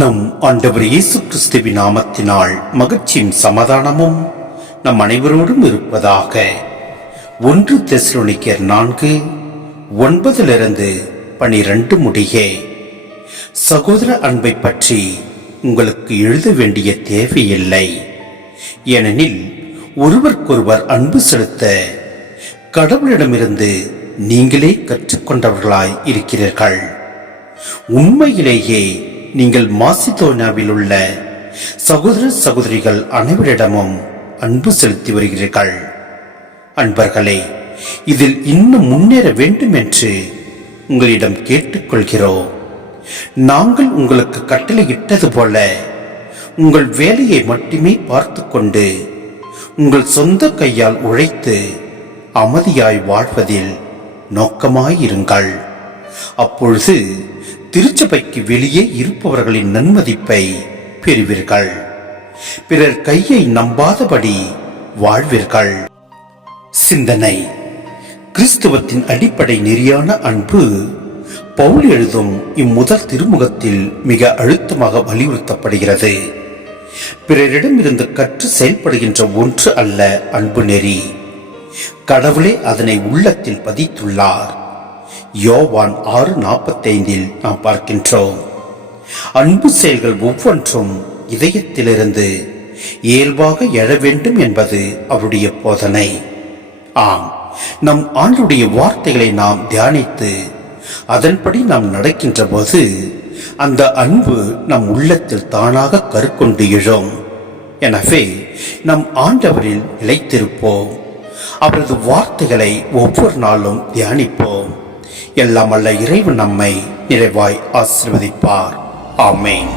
நம் ஆண்டவர் இயேசு கிறிஸ்துவின் நாமத்தினால் மகிழ்ச்சியும் சமாதானமும் நம் அனைவரோடும் இருப்பதாக. 1 தெசலோனிக்கேயர் 4:9-12 முடிய. சகோதர அன்பை பற்றி உங்களுக்கு எழுத வேண்டிய தேவையில்லை. ஏனெனில் ஒருவருக்கொருவர் அன்பு செலுத்த கடவுளிடமிருந்து நீங்களே கற்றுக்கொண்டவர்களாய் இருக்கிறீர்கள். உண்மையிலேயே நீங்கள் மாசிதோனியாவில் உள்ள சகோதர சகோதரிகள் அனைவரிடமும் அன்பு செலுத்தி வருகிறீர்கள். அன்பர்களே, இதில் இன்னும் முன்னேற வேண்டும் என்று உங்களிடம் கேட்டுக்கொள்கிறோம். நாங்கள் உங்களுக்கு கட்டளையிட்டது போல உங்கள் வேலையை மட்டுமே பார்த்து கொண்டு உங்கள் சொந்த கையால் உழைத்து அமைதியாய் வாழ்வதில் நோக்கமாயிருங்கள். அப்பொழுது திருச்சபைக்கு வெளியே இருப்பவர்களின் நன்மதிப்பை பெறுவீர்கள். பிறர் கையை நம்பாதபடி வாழ்வீர்கள். சிந்தனை: கிறிஸ்துவத்தின் அடிப்படை நெறியான அன்பு பவுல் எழுதும் இம்முதல் திருமுகத்தில் மிக அழுத்தமாக வலியுறுத்தப்படுகிறது. பிறரிடமிருந்து கற்று செயல்படுகின்ற ஒன்று அல்ல அன்பு நெறி. கடவுளே அதனை உள்ளத்தில் பதித்துள்ளார். யோவான் 6:45 நாம் பார்க்கின்றோம். அன்பு செயல்கள் ஒவ்வொன்றும் இதயத்திலிருந்து இயல்பாக எழ வேண்டும் என்பது அவருடைய போதனை. ஆம், நம் ஆண்டுடைய வார்த்தைகளை நாம் தியானித்து அதன்படி நாம் நடக்கின்ற போது அந்த அன்பு நம் உள்ளத்தில் தானாக கருக்கொண்டு எழும். எனவே நம் ஆண்டவரில் நிலைத்திருப்போம். அவரது வார்த்தைகளை ஒவ்வொரு நாளும் தியானிப்போம். எல்லாம் அல்ல இறைவன் நம்மை நிறைவாய் ஆசீர்வதிப்பார். ஆமென்.